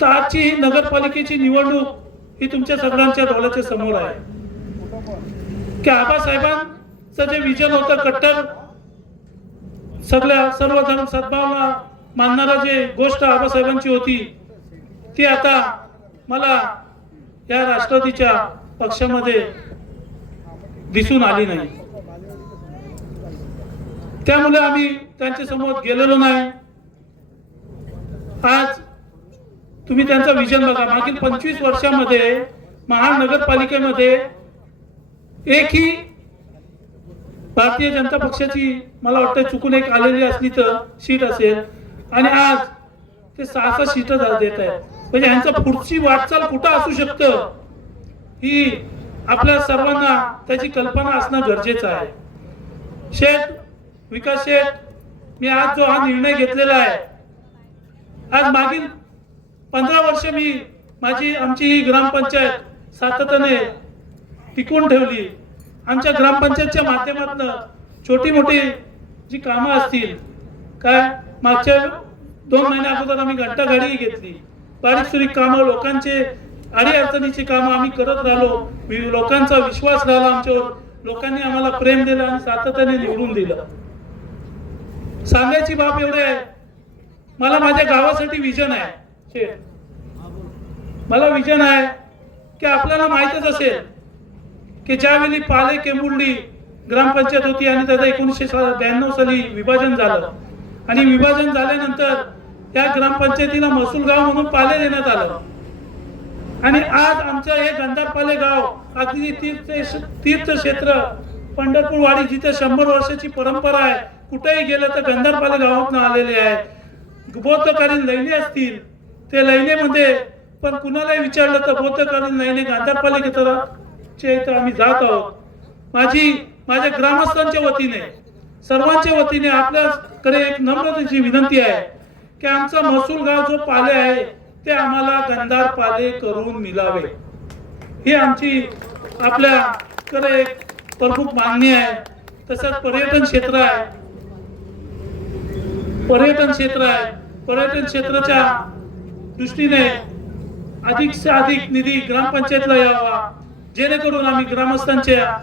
तर आजची ही नगरपालिकेची निवडणूक ही तुमच्या सगळ्यांच्या डोळ्याच्या समोर आहे. की आबासाहेबांचं जे विजन होतं कट्टर सगळ्या सर्वजण सद्भावना मानणारा जे गोष्ट आबासाहेबांची होती ती आता मला या राष्ट्रवादीच्या पक्षामध्ये दिसून आली नाही. त्यामुळे आम्ही त्यांच्यासमोर गेलेलो नाही. आज तुम्ही त्यांचा विजन बघा. मागील पंचवीस वर्षामध्ये महानगरपालिकेमध्ये एकही भारतीय जनता पक्षाची मला वाटतं चुकून एक आलेली असली तर सीट असेल. आणि आज ते सहा सहा सीट देत आहेत. म्हणजे यांचा पुढची वाटचाल कुठं असू शकतं ही आपल्या सर्वांना त्याची कल्पना असणं गरजेचं आहे. शेठ विकास शेठ मी आज जो हा निर्णय घेतलेला आहे आज मागील पंधरा वर्ष मी माझी आमची ही ग्रामपंचायत सातत्याने टिकून ठेवली. आमच्या ग्रामपंचायतच्या माध्यमातून छोटी मोठी जी कामं असतील काय? मागच्या दोन महिन्या अगोदर आम्ही घंटा गाडी घेतली. बारीक सुरीक कामं लोकांचे अडी अडचणीची कामं आम्ही करत राहिलो. लोकांचा विश्वास राहिला आमच्यावर. लोकांनी आम्हाला प्रेम दिलं आणि सातत्याने निवडून दिलं. सांगायची बाब एवढे आहे मला माझ्या गावासाठी विजन आहे. शेठ. मला विजन आहे की आपल्याला माहीतच असेल की ज्यावेळी पाले केंबुर्डी ग्रामपंचायत होती आणि त्याचं एकोणीसशे ब्याण्णव साली विभाजन झालं. आणि विभाजन झाल्यानंतर त्या ग्रामपंचायतीला महसूल गाव म्हणून पाले देण्यात आलं. आणि आज आमचं हे गंधारपाले गाव अगदी तीर्थ तीर्थ क्षेत्र पंढरपूरवाडी जिथे शंभर वर्षाची परंपरा आहे कुठेही गेलं तर गंधारपाले गावातून आलेले आहे बौद्धकालीन लैली असतील ते लैनेमध्ये पण कुणालाही विचारलं तर बौद्धकालीन लैने गांधारपालिकेचे तर आम्ही जात आहोत. माझी माझ्या ग्रामस्थांच्या वतीने सर्वांच्या वतीने आपल्याकडे एक नम्रतेची विनंती आहे की आमचा महसूल गाव जो पाले आहे ते आम्हाला गंधार पाले करून मिळावे ही आमची आपल्याकडे एक प्रमुख मागणी आहे. तसंच पर्यटन क्षेत्र आहे. पर्यटन क्षेत्र आहे. पर्यटन क्षेत्राच्या दृष्टीने अधिक से अधिक निधी ग्रामपंचायतला यावा. जेणेकरून आम्ही ग्रामस्थांच्या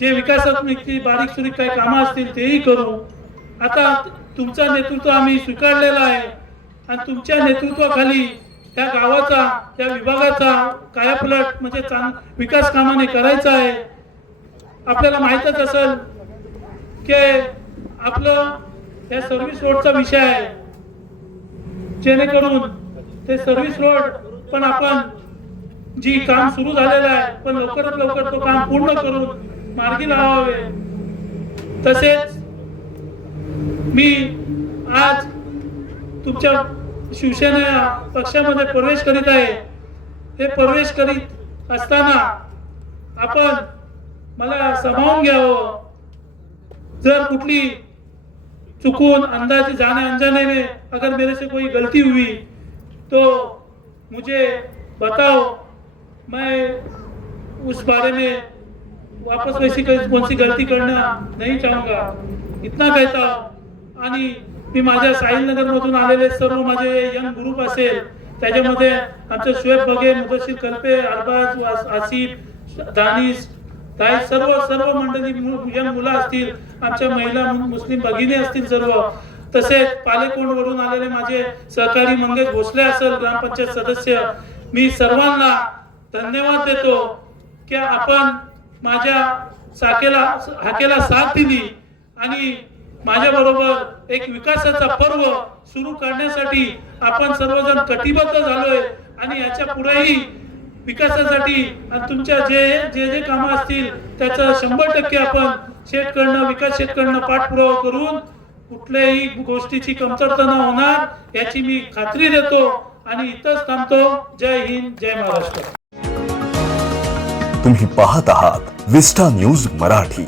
जे विकासात्मक ती बारीक सुरीक काही कामं असतील तेही करू. आता तुमचा नेतृत्व आम्ही स्वीकारलेलं आहे. आणि तुमच्या नेतृत्वाखाली त्या गावाचा त्या विभागाचा कायापलट म्हणजे विकास कामाने करायचा आहे. आपल्याला माहीतच असेल की आपलं या सर्व्हिस रोडचा विषय आहे. जेणेकरून ते सर्व्हिस रोड पण आपण जी काम सुरू झालेलं आहे पण लवकरात लवकर तो काम पूर्ण करून मार्गी लावावे. तसेच मी आज तुमच्या शिवसेना पक्षामध्ये प्रवेश करीत आहे. हे प्रवेश करीत असताना आपण मला सामावून घ्यावं. जर कुठली चुकून अंदाजे जाने अनजाने में अगर मेरे से कोई गलती हुई तो मुझे बताओ मैं उस बारे में वापस वैसी कौन सी गलती करना नहीं चाहूंगा। इतना कहता आणि मी माझ्या साहिलनगर मधून आलेले सर्व माझे यंग ग्रुप असेल त्याच्यामध्ये आमचे शुएब बघे मुदशीर कल्पे अरबाज आसिफ दानिश काय सर्व सर्व मंडळी यंग मुलं असतील आमच्या महिला मुस्लिम भगिनी असतील सर्व. तसेच पालेकोंडवरून आलेले माझे सहकारी मंगेश भोसले असेल ग्रामपंचायत सदस्य मी सर्वांना धन्यवाद देतो की आपण माझ्या साकेला हाकेला साथ दिली आणि माझ्या बरोबर एक विकासाचा पर्व सुरू करण्यासाठी आपण सर्वजण कटिबद्ध झालोय आणि याच्या पुढेही विकासासाठी आणि तुमच्या जे जे जे कामं असतील त्याचं शंभर टक्के आपण शेतकऱ्यांना विकास शेतकऱ्यांना पाठपुरावा करून कुठल्याही गोष्टीची कमतरता न होणार याची मी खात्री देतो आणि इथंच थांबतो. जय हिंद जय महाराष्ट्र. तुम्ही पाहत आहात विस्टा न्यूज मराठी.